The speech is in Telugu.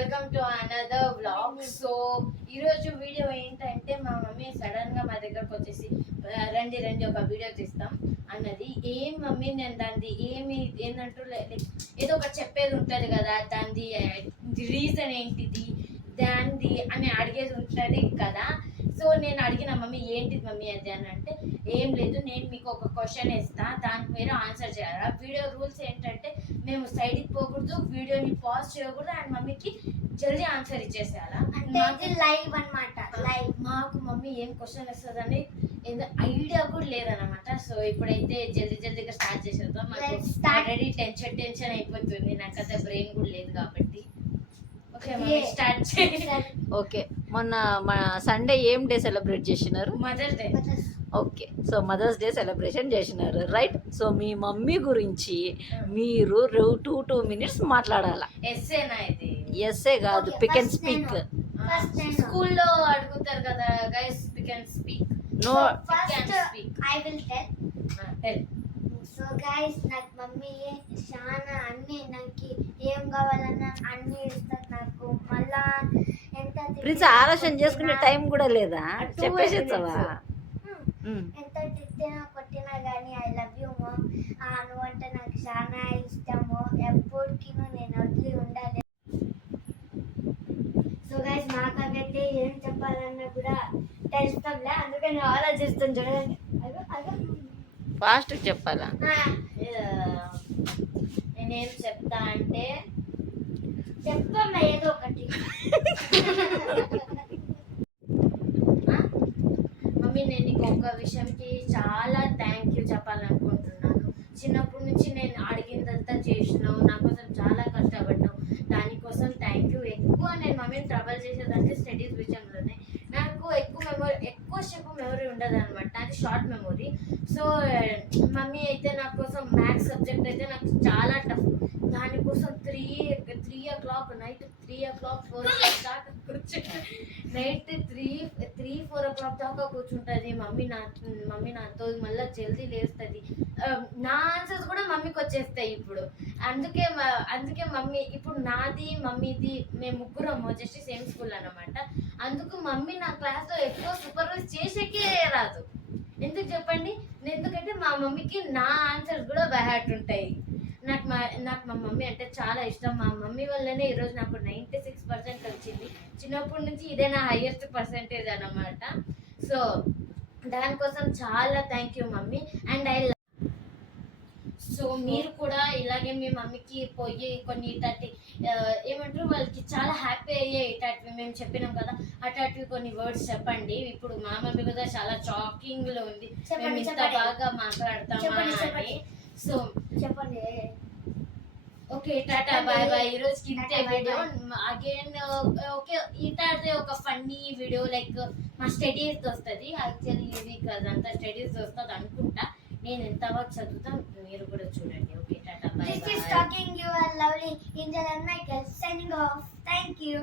Welcome to another vlog. So ఈరోజు వీడియో ఏంటంటే మా మమ్మీ సడన్ గా మా దగ్గరకు వచ్చేసి రండి రండి ఒక వీడియో తీస్తాం అన్నది. ఏం మమ్మీ నేను దాన్ని ఏమి ఏంటంటూ ఏదో ఒక చెప్పేది ఉంటుంది కదా, దాన్ని రీజన్ ఏంటిది దాన్ని అని అడిగేది ఉంటుంది కదా. సో నేను అడిగిన మమ్మీ ఏంటిది మమ్మీ అది అని అంటే ఏం లేదు, నేను మీకు ఒక క్వశ్చన్ ఇస్తా, దానికి మీరు ఆన్సర్ చేయాలి. వీడియో రూల్స్ ఏంటంటే మేము సైడ్కి పోకూడదు, వీడియోని పాజ్ చేయకూడదు అండ్ మమ్మీకి జల్దీ ఆన్సర్ ఇచ్చేసేయాలా. లైవ్ అన్నమాట. లైవ్ మాకు మమ్మీ ఏం క్వశ్చన్ ఇస్తుందని ఐడియా కూడా లేదన్నమాట. సో ఇప్పుడైతే జల్దీగా స్టార్ట్ చేసేద్దాం. మాకు ఆల్రెడీ టెన్షన్ అయిపోతుంది, నాకు అంత బ్రెయిన్ కూడా లేదు కాబట్టి. ఓకే, మొన్న మన సండే ఏం డే సెలబ్రేట్ చేసినారు? Mother's day. Okay, so mother's day celebration చేసినారు, రైట్? సో మీ మమ్మీ గురించి మీరు 2 minutes మాట్లాడాలా. ఎస్సేనా ఇది? ఎస్సే కాదు, పిక్ అండ్ స్పీక్. స్కూల్లో అడుగుతారు కదా guys, pick and speak. No, first I will tell. So guys, నాకు మమ్మీ చాలా అన్ని నాకు ఏం కావాలన్నా అన్ని ఇస్తారు నాకు. మళ్ళా ఎంత ప్రిన్స్ ఆలోచన చేసుకునే టైం కూడా లేదా? చెప్పేసేస్తావా? ఎంత తిట్టినా కొట్టినా కానీ ఐ లవ్ యూ మామ్, నువ్వంటే నాకు చాలా ఇష్టము, ఎప్పటికీ నేను వదిలి ఉండాలి. సో గైస్, నాకైతే ఏం చెప్పాలన్నా కూడా తెలుస్తాంలే, అందుకే నేను ఆలోచిస్తాను. చూడండి, ఫాస్ట్ చెప్పాలా? నేనేం చెప్తా అంటే చెప్పమ్మా ఏదో ఒకటి. మమ్మీ నేను నీకు ఒక విషయంకి చాలా థ్యాంక్ యూ చెప్పాలనుకుంటున్నాను. చిన్నప్పటి నుంచి నేను అడిగిందంతా చేసినావు, నా కోసం చాలా కష్టపడ్డావు, దానికోసం థ్యాంక్ యూ. ఎక్కువ నేను మమ్మీని ట్రబుల్ చేసేదంటే స్టడీస్ విషయంలోనే. నాకు ఎక్కువసేపు మెమరీ ఉండదు అనమాట, అది షార్ట్ మెమరీ. సో మమ్మీ అయితే నా కోసం మ్యాథ్స్ సబ్జెక్ట్ అయితే నాకు చాలా టఫ్. దానికోసం 3 o'clock నైట్ 3 o'clock 4 o'clock దాకా నైట్ 3-4 o'clock దాకా కూర్చుంటుంది మమ్మీ నాతో. మళ్ళీ జల్దీ లేస్తుంది. నా ఆన్సర్స్ కూడా మమ్మీకి వచ్చేస్తాయి ఇప్పుడు. అందుకే మమ్మీ ఇప్పుడు నాది మమ్మీది మేము ముగ్గురము జస్ట్ సేమ్ స్కూల్ అన్నమాట. అందుకు మమ్మీ నా క్లాస్లో ఎక్కువ సూపర్వైజ్ చేసేకే రాదు. ఎందుకు చెప్పండి? ఎందుకంటే మా మమ్మీకి నా ఆన్సర్స్ కూడా బైహార్ట్ ఉంటాయి. నాకు మా మమ్మీ అంటే చాలా ఇష్టం. మా మమ్మీ వల్లనే ఈరోజు నాకు 96% వచ్చింది. చిన్నప్పటి నుంచి ఇదే నా హైయెస్ట్ పర్సెంటేజ్ అన్నమాట. సో దానికోసం చాలా thank you mummy. And so మీరు కూడా ఇలాగే మీ మమ్మీకి పోయి కొన్ని ఇట్లాంటి ఏమంటారు వాళ్ళకి చాలా హ్యాపీ అయ్యే ఇట్లాంటివి మేము చెప్పినాం కదా, అట్లాంటివి కొన్ని వర్డ్స్ చెప్పండి. ఇప్పుడు మా మమ్మీ కూడా చాలా షాకింగ్ లో ఉంది, మేము ఇంత బాగా మాట్లాడతామా అని. సో చెప్పండి. Okay, tata bye bye. ఈ రోజుకి ఇంతే వీడియో. అగైన్ ఓకే, ఇట్లాంటి ఒక ఫన్నీ వీడియో లైక్ మా స్టడీస్ వస్తుంది. యాక్చువల్లీ ఈ వీక్ అదంతా స్టడీస్ వస్తుంది అనుకుంటా. నేను ఎంత వర్క్ చదువుతాం మీరు కూడా చూడండి. Okay, tata bye bye. This is talking your lovely Angel and Michael signing off. Thank you.